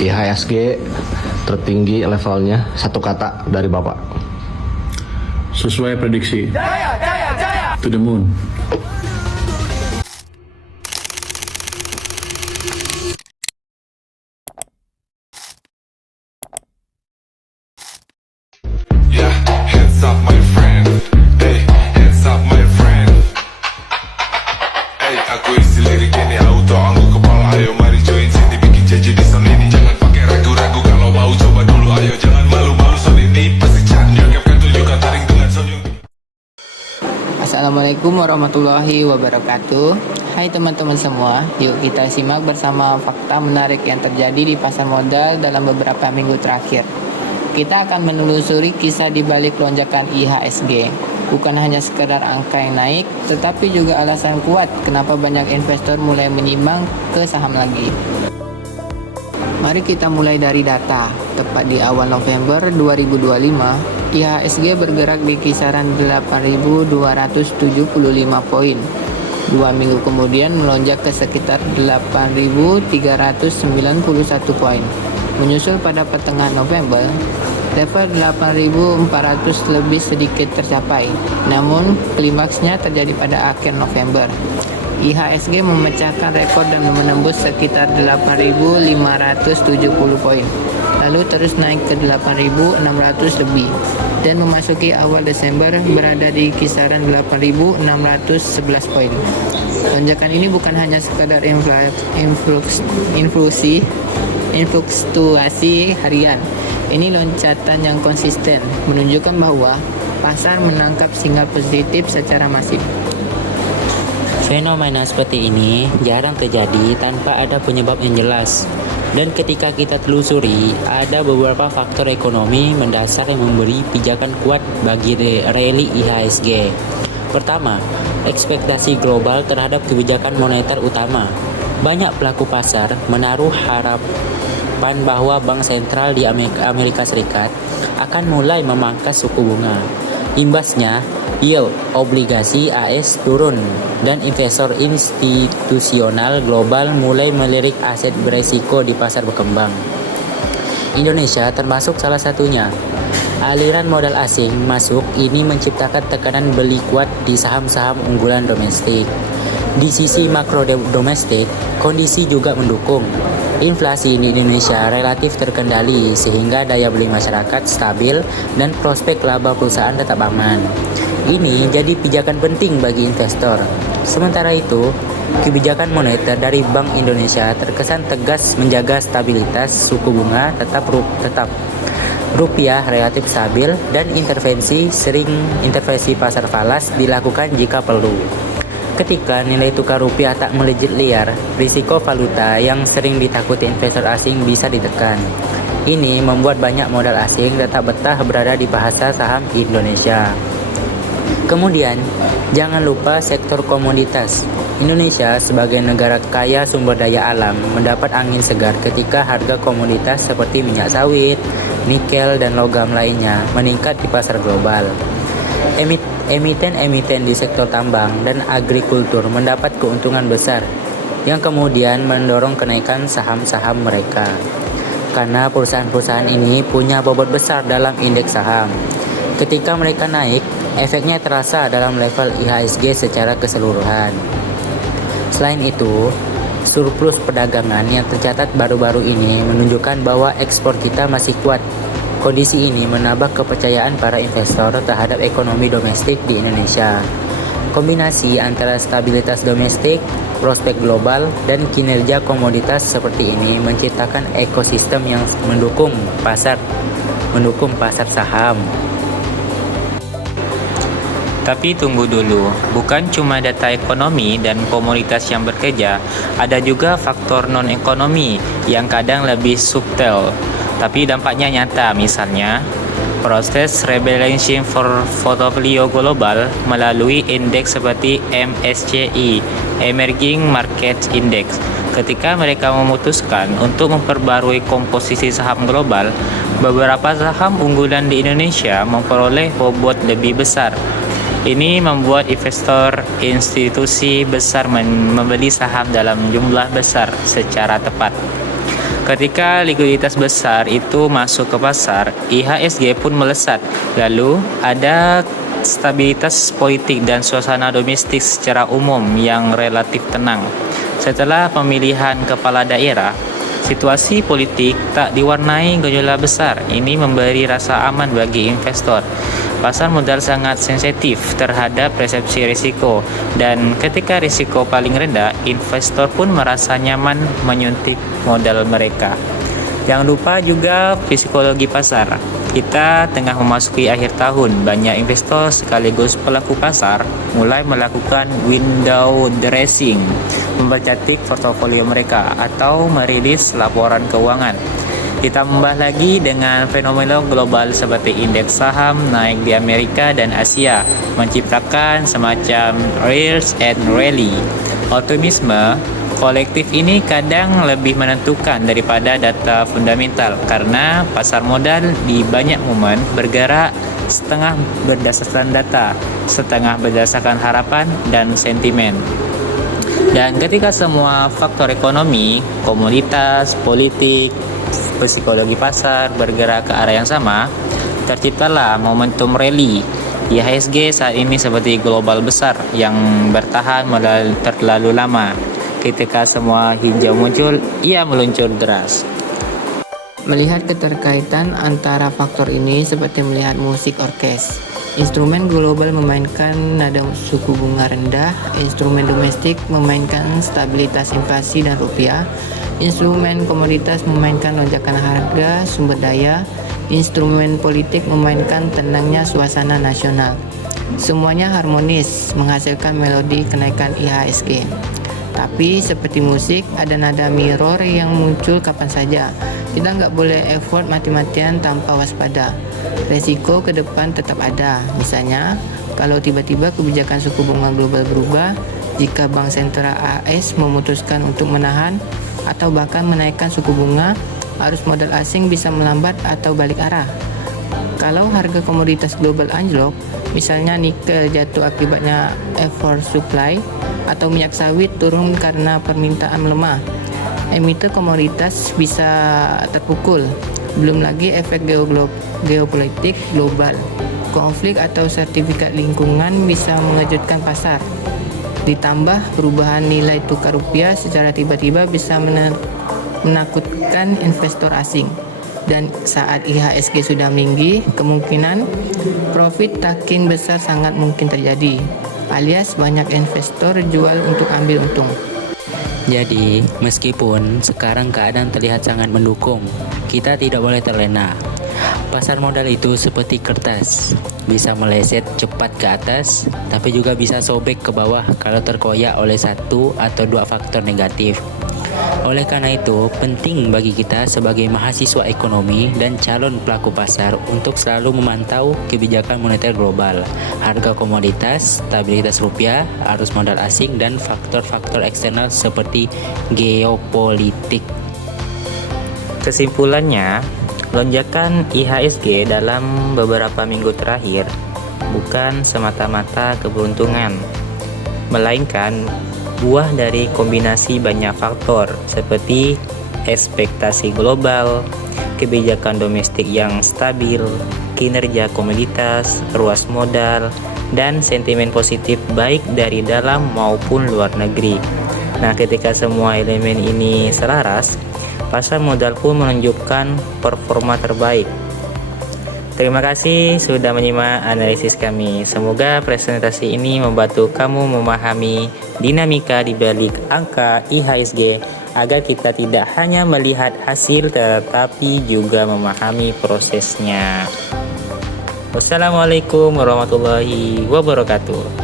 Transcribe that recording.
IHSG tertinggi levelnya, satu kata dari Bapak. Sesuai prediksi. To the moon. Yeah, hands up my friend. Hey, hands up my friend. Hey, aku isi lirik ini auto anggu kepala. Ayo mari join sini bikin janji di sound ini. Jangan pakai ragu-ragu kalau mau coba dulu. Ayo jangan malu-malu sound ini pasti canggih. Kapkan tunjukkan taring dengan sound yang Assalamualaikum warahmatullahi wabarakatuh. Hai teman-teman semua, yuk kita simak bersama fakta menarik yang terjadi di pasar modal dalam beberapa minggu terakhir. Kita akan menelusuri kisah di balik lonjakan IHSG. Bukan hanya sekedar angka yang naik, tetapi juga alasan kuat kenapa banyak investor mulai menyimbang ke saham lagi. Mari kita mulai dari data. Tepat di awal November 2025, IHSG bergerak di kisaran 8.275 poin. 2 minggu kemudian melonjak ke sekitar 8.391 poin. Menyusul pada pertengahan November, level 8.400 lebih sedikit tercapai. Namun, klimaksnya terjadi pada akhir November. IHSG memecahkan rekor dan menembus sekitar 8.570 poin. Lalu terus naik ke 8.600 lebih dan memasuki awal Desember berada di kisaran 8.611 poin. Lonjakan ini bukan hanya sekadar influktuasi harian. Ini loncatan yang konsisten, menunjukkan bahwa pasar menangkap sinyal positif secara masif. Fenomena seperti ini jarang terjadi tanpa ada penyebab yang jelas. Dan ketika kita telusuri, ada beberapa faktor ekonomi mendasar yang memberi pijakan kuat bagi rally IHSG. Pertama, ekspektasi global terhadap kebijakan moneter utama. Banyak pelaku pasar menaruh harapan bahwa bank sentral di Amerika Serikat akan mulai memangkas suku bunga. Imbasnya, yield obligasi AS turun dan investor institusional global mulai melirik aset beresiko di pasar berkembang. Indonesia termasuk salah satunya. Aliran modal asing masuk ini menciptakan tekanan beli kuat di saham-saham unggulan domestik. Di sisi makro domestik, kondisi juga mendukung. Inflasi di Indonesia relatif terkendali sehingga daya beli masyarakat stabil dan prospek laba perusahaan tetap aman. Ini jadi pijakan penting bagi investor. Sementara itu, kebijakan moneter dari Bank Indonesia terkesan tegas menjaga stabilitas suku bunga tetap rupiah relatif stabil dan intervensi pasar falas dilakukan jika perlu. Ketika nilai tukar rupiah tak melejit liar, risiko valuta yang sering ditakuti investor asing bisa ditekan. Ini membuat banyak modal asing tetap betah berada di pasar saham Indonesia. Kemudian, jangan lupa sektor komoditas. Indonesia sebagai negara kaya sumber daya alam mendapat angin segar ketika harga komoditas seperti minyak sawit, nikel, dan logam lainnya meningkat di pasar global. Emiten di sektor tambang dan agrikultur mendapat keuntungan besar yang kemudian mendorong kenaikan saham-saham mereka. Karena perusahaan-perusahaan ini punya bobot besar dalam indeks saham. Ketika mereka naik, efeknya terasa dalam level IHSG secara keseluruhan. Selain itu, surplus perdagangan yang tercatat baru-baru ini menunjukkan bahwa ekspor kita masih kuat. Kondisi ini menambah kepercayaan para investor terhadap ekonomi domestik di Indonesia. Kombinasi antara stabilitas domestik, prospek global, dan kinerja komoditas seperti ini menciptakan ekosistem yang mendukung pasar saham. Tapi tunggu dulu, bukan cuma data ekonomi dan komoditas yang bekerja, ada juga faktor non-ekonomi yang kadang lebih subtel, tapi dampaknya nyata. Misalnya, proses rebalancing portfolio global melalui indeks seperti MSCI, Emerging Markets Index. Ketika mereka memutuskan untuk memperbarui komposisi saham global, beberapa saham unggulan di Indonesia memperoleh bobot lebih besar. Ini membuat investor institusi besar membeli saham dalam jumlah besar secara tepat. Ketika likuiditas besar itu masuk ke pasar, IHSG pun melesat. Lalu ada stabilitas politik dan suasana domestik secara umum yang relatif tenang. Setelah pemilihan kepala daerah, situasi politik tak diwarnai gejolak besar. Ini memberi rasa aman bagi investor. Pasar modal sangat sensitif terhadap persepsi risiko, dan ketika risiko paling rendah, investor pun merasa nyaman menyuntik modal mereka. Jangan lupa juga psikologi pasar. Kita tengah memasuki akhir tahun. Banyak investor sekaligus pelaku pasar mulai melakukan window dressing, mempercantik portofolio mereka atau merilis laporan keuangan. Ditambah lagi dengan fenomena global seperti indeks saham naik di Amerika dan Asia, menciptakan semacam rares and rally. Optimisme kolektif ini kadang lebih menentukan daripada data fundamental, karena pasar modal di banyak momen bergerak setengah berdasarkan data, setengah berdasarkan harapan dan sentimen. Dan ketika semua faktor ekonomi, komoditas, politik, psikologi pasar bergerak ke arah yang sama, terciptalah momentum rally. IHSG saat ini seperti global besar yang bertahan terlalu lama. Ketika semua hijau muncul, ia meluncur deras. Melihat keterkaitan antara faktor ini seperti melihat musik orkes. Instrumen global memainkan nada suku bunga rendah, instrumen domestik memainkan stabilitas inflasi dan rupiah, instrumen komoditas memainkan lonjakan harga sumber daya, instrumen politik memainkan tenangnya suasana nasional. Semuanya harmonis menghasilkan melodi kenaikan IHSG. Tapi seperti musik, ada nada mirror yang muncul kapan saja. Kita nggak boleh effort mati-matian tanpa waspada. Resiko ke depan tetap ada. Misalnya, kalau tiba-tiba kebijakan suku bunga global berubah, jika Bank Sentral AS memutuskan untuk menahan atau bahkan menaikkan suku bunga, arus modal asing bisa melambat atau balik arah. Kalau harga komoditas global anjlok, misalnya nikel jatuh akibatnya oversupply atau minyak sawit turun karena permintaan melemah, emiten komoditas bisa terpukul. Belum lagi efek geopolitik global, konflik atau sertifikat lingkungan bisa mengejutkan pasar. Ditambah perubahan nilai tukar rupiah secara tiba-tiba bisa menakutkan investor asing. Dan saat IHSG sudah meninggi, kemungkinan profit taking besar sangat mungkin terjadi, alias banyak investor jual untuk ambil untung. Jadi, meskipun sekarang keadaan terlihat sangat mendukung, kita tidak boleh terlena. Pasar modal itu seperti kertas, bisa meleset cepat ke atas, tapi juga bisa sobek ke bawah kalau terkoyak oleh satu atau dua faktor negatif. Oleh karena itu, penting bagi kita sebagai mahasiswa ekonomi dan calon pelaku pasar untuk selalu memantau kebijakan moneter global, harga komoditas, stabilitas rupiah, arus modal asing, dan faktor-faktor eksternal seperti geopolitik. Kesimpulannya, lonjakan IHSG dalam beberapa minggu terakhir bukan semata-mata keberuntungan, melainkan buah dari kombinasi banyak faktor seperti ekspektasi global, kebijakan domestik yang stabil, kinerja komoditas, ruas modal, dan sentimen positif baik dari dalam maupun luar negeri. Nah, ketika semua elemen ini selaras, pasar modal pun menunjukkan performa terbaik. Terima kasih sudah menyimak analisis kami. Semoga presentasi ini membantu kamu memahami dinamika di balik angka IHSG agar kita tidak hanya melihat hasil tetapi juga memahami prosesnya. Wassalamualaikum warahmatullahi wabarakatuh.